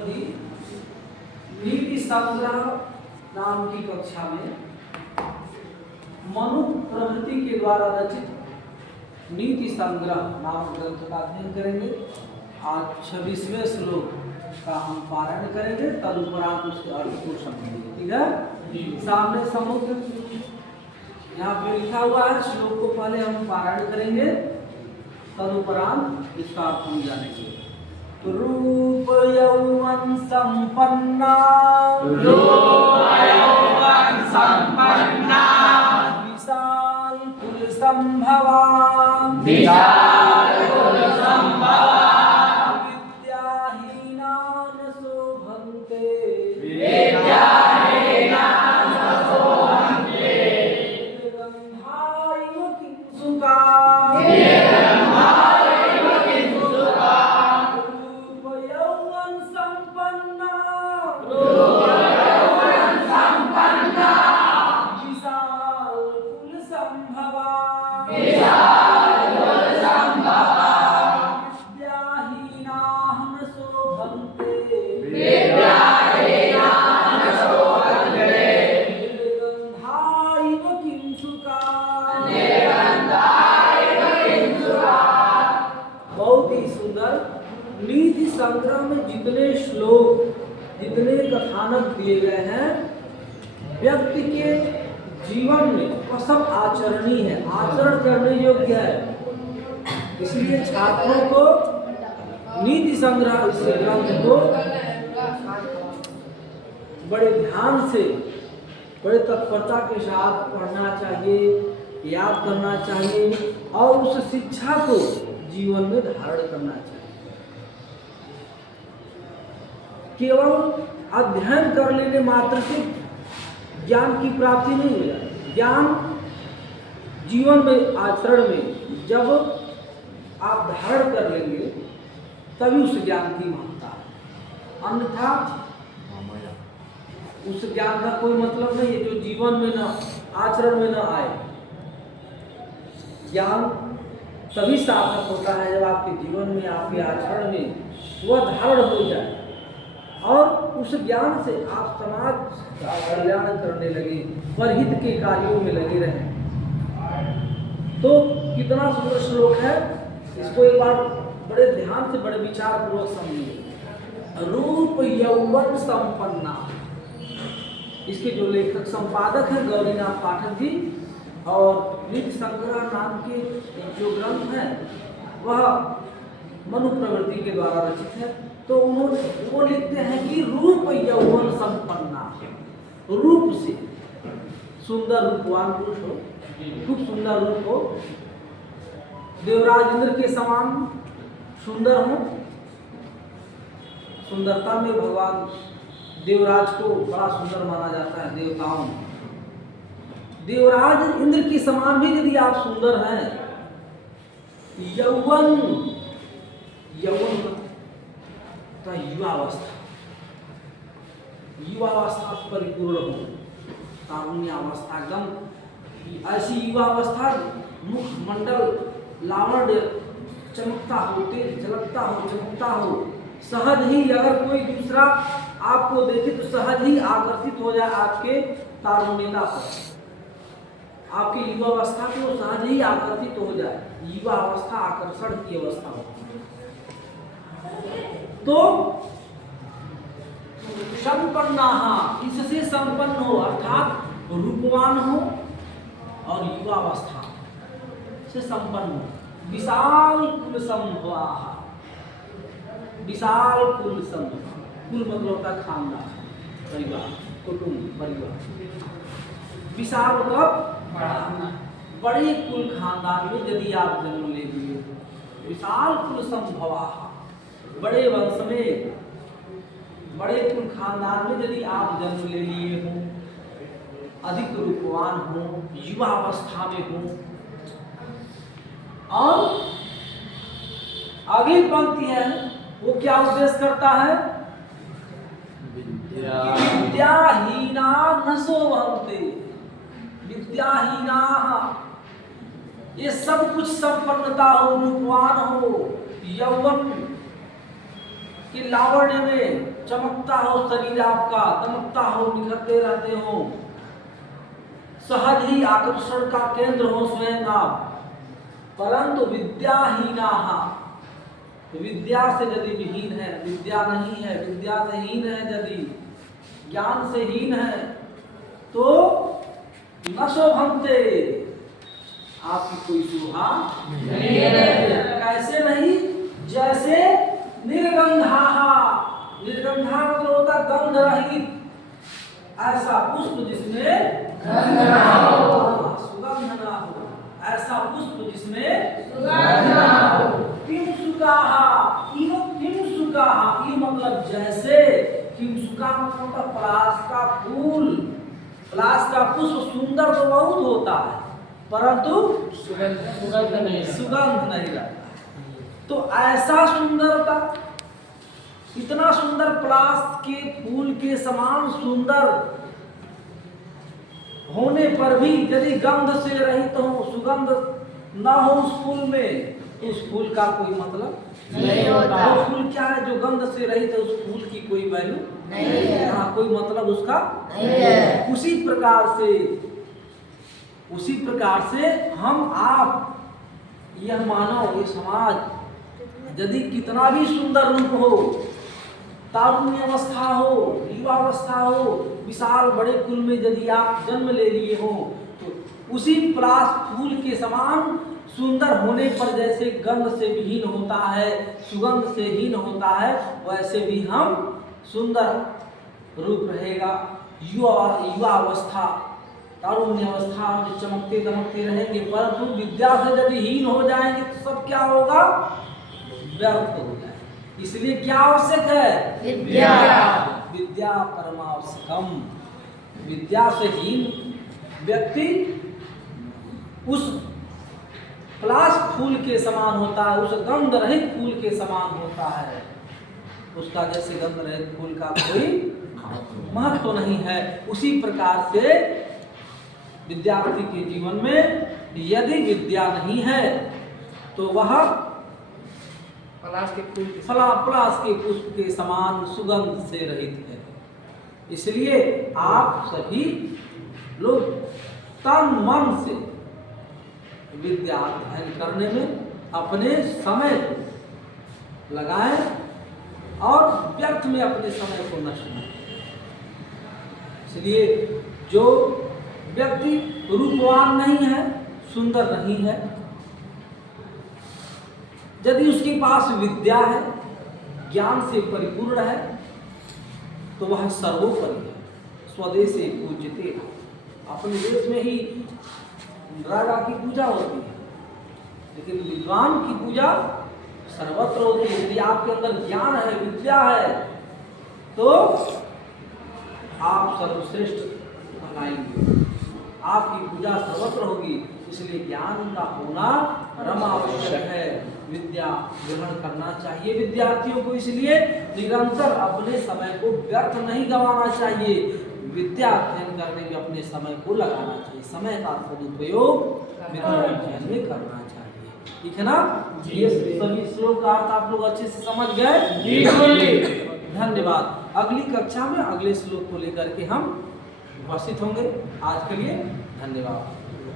सभी नीति संग्रह नाम की कक्षा में मनु प्रवृत्ति के द्वारा रचित नीति संग्रह नाम ग्रंथ का अध्ययन करेंगे। आज 26वें श्लोक का हम पारायण करेंगे, तदुपरांत उसके अर्थ को समझेंगे। ठीक है, सामने समुद्र यहाँ पे लिखा हुआ है। श्लोक को पहले हम पारायण करेंगे, तदुपरांत इसका अर्थ हम जानेंगे। रूप यौवन संपन्ना, विशाल कुल संभवा, विद्याहीना न शोभन्ते, गन्धाइव किंसुका, नीति संग्रह में जितने श्लोक, जितने कथानक दिए गए हैं, व्यक्ति के जीवन में वह सब आचरणीय है, आचरण करने योग्य है। इसलिए छात्रों को नीति संग्रह इस ग्रंथ को बड़े ध्यान से, बड़े तत्परता के साथ पढ़ना चाहिए, याद करना चाहिए और उस शिक्षा को जीवन में धारण करना चाहिए। केवल अध्ययन कर लेने मात्र से ज्ञान की प्राप्ति नहीं हो जाती। ज्ञान जीवन में, आचरण में जब आप धारण कर लेंगे तभी उस ज्ञान की महत्ता है, अन्यथा उस ज्ञान का कोई मतलब नहीं है जो जीवन में न, आचरण में न आए। ज्ञान तभी सार्थक होता है जब आपके जीवन में, आपके आचरण में वह धारण हो जाए और उस ज्ञान से आप समाज का कल्याण करने लगे, परहित के कार्यों में लगे रहें। तो कितना सुंदर श्लोक है, इसको एक बार बड़े ध्यान से, बड़े विचार पूर्वक समझिए। रूप यौवन संपन्ना, इसके जो लेखक संपादक हैं गौरीनाथ पाठक जी, और नीति संग्रह नाम के जो ग्रंथ है वह मनु प्रवृत्ति के द्वारा रचित है। तो उन्होंने वो लिखते हैं कि रूप यौवन संपन्ना, रूप से सुंदर रूपवान पुरुष हो, खूब सुंदर रूप हो, देवराज इंद्र के समान सुंदर हो। सुंदरता में भगवान देवराज को बड़ा सुंदर माना जाता है देवताओं में। देवराज इंद्र के समान भी यदि आप सुंदर हैं, यौवन, यौवन तो युवावस्था, युवावस्था परिपूर्ण हो, तारुण्यावस्था, एकदम ऐसी युवावस्था, मुख मंडल लावण्य चमकता हो, तेज झलकता हो, चमकता हो, सहज ही अगर कोई दूसरा आपको देखे तो सहज ही आकर्षित हो जाए आपके तारुण्यता पर, आपकी युवावस्था को सहज ही आकर्षित हो जाए। युवावस्था आकर्षण की अवस्था होती है। तो संपन्ना, इससे संपन्न हो अर्थात रूपवान हो और युवावस्था से संपन्न हो। विशाल कुल संभवा, विशाल कुल संभवा, कुल मतलब होता है खानदान, परिवार, कुटुंब, परिवार। विशाल मतलब बड़े कुल खानदान में यदि आप जन्म ले लिए, विशाल कुल संभवा, बड़े वंश में, बड़े कुल खानदान में यदि आप जन्म ले लिए हो, अधिक रूपवान हो, युवा अवस्था में हो। और अगली पंक्ति है, वो क्या उद्देश्य करता है? विद्याहीना न शोभन्ते, विद्याहीना, ये सब कुछ संपन्नता हो, रूपवान हो, यौवन कि लावण्य में चमकता हो शरीर आपका, दमकता हो, निखरते रहते हो, सहज ही आकर्षण का केंद्र हो स्वयं आप। परंतु विद्याहीना, विद्या से यदि विहीन है, विद्या नहीं है, विद्या से हीन है, यदि ज्ञान से हीन है, तो न शोभन्ते, आपकी कोई शोभा नहीं है। कैसे नहीं? जैसे निर्गंधा, निर्गंधा मतलब होता गंध रहित, ऐसा पुष्प जिसमें गंध ना हो, सुगंध ना हो, ऐसा पुष्प जिसमें सुगंध ना हो। किंसुकाहा, किंसुकाहा ये मतलब जैसे, किंसुका मतलब पलाश का फूल, पलाश का पुष्प सुंदर तो बहुत होता है परंतु सुगंध नहीं रहता। तो ऐसा सुंदरता, इतना सुंदर पलाश के फूल के समान सुंदर होने पर भी यदि गंध से रहित हो, सुगंध ना हो उस फूल में, उस फूल का कोई मतलब नहीं होता। वो फूल क्या है जो गंध से रहित है, उस फूल की कोई वैल्यू नहीं है, हाँ कोई मतलब उसका नहीं है। उसी प्रकार से हम आप, यह मानव, ये समाज यदि कितना भी सुंदर रूप हो, तारुण्य अवस्था हो, युवावस्था हो, विशाल बड़े कुल में यदि आप जन्म ले लिए हो, तो उसी पलाश फूल के समान सुंदर होने पर जैसे गंध से विहीन होता है, सुगंध से हीन होता है, वैसे भी हम सुंदर रूप रहेगा। युवा अवस्था, तारुण्य अवस्था में चमकते दमकते रहेंगे, परंतु विद्या से यदि हीन हो जाएंगे तो सब क्या होगा? व्यर्थ हो जाए। इसलिए क्या आवश्यक है? विद्या। विद्या परमावश्यकम। विद्या से हीन व्यक्ति उस पलाश फूल के समान होता है, उस गंध रहित फूल के समान होता है। उसका जैसे गंध रहित फूल का कोई महत्व तो नहीं है। उसी प्रकार से विद्यार्थी के जीवन में यदि विद्या नहीं है तो वह पलाश के पुष्प के समान सुगंध से रहित है। इसलिए आप सभी लोग तन मन से विद्या अध्ययन करने में अपने समय को लगाएं और व्यर्थ में अपने समय को नष्ट न करें। इसलिए जो व्यक्ति रूपवान नहीं है, सुंदर नहीं है, यदि उसके पास विद्या है, ज्ञान से परिपूर्ण है, तो वह सर्वोपरि है। स्वदेशे पूज्यते, अपने देश में ही राजा की पूजा होती है, लेकिन विद्वान की पूजा सर्वत्र होती है। यदि आपके अंदर ज्ञान है, विद्या है, तो आप सर्वश्रेष्ठ बनाएंगे, आपकी पूजा सर्वत्र होगी। इसलिए ज्ञान का होना परम आवश्यक है। विद्या ग्रहण करना चाहिए विद्यार्थियों को, इसलिए निरंतर अपने समय को व्यर्थ नहीं गंवाना चाहिए। विद्या अध्ययन करने में अपने समय को लगाना चाहिए, समय का सदुपयोग विद्या अध्ययन में करना चाहिए। ठीक है ना? ये सभी श्लोक का अर्थ आप लोग अच्छे से समझ गए? धन्यवाद। अगली कक्षा में अगले श्लोक को लेकर के हम उपस्थित होंगे। आज के लिए धन्यवाद।